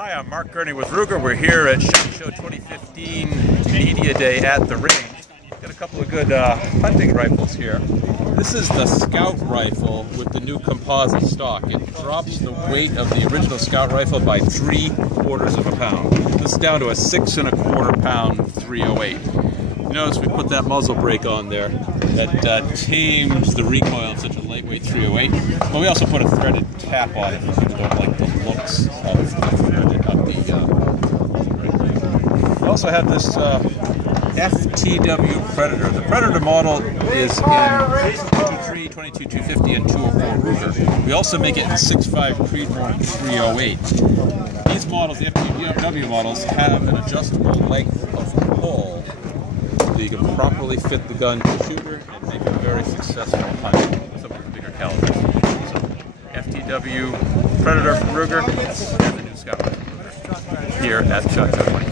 Hi, I'm Mark Gurney with Ruger. We're here at SHOT Show 2015 Media Day at the range. Got a couple of good hunting rifles here. This is the Scout rifle with the new composite stock. It drops the weight of the original Scout rifle by 3/4 of a pound. This is down to a 6 1/4 pound 308. You notice we put that muzzle brake on there that tames the recoil of such a lightweight 308. But we also put a threaded cap on it for people who don't like the looks of the We also have this FTW Predator. The Predator model is in 223, 22, 250, and 204 Ruger. We also make it in 6.5 Creedmoor and 308. These models, the FTW models, have an adjustable length of pull so you can properly fit the gun to the shooter and make a very successful hunt with some of the bigger calibers. So, FTW Predator from Ruger and the new Scout rifle here at SHOT Show 2015.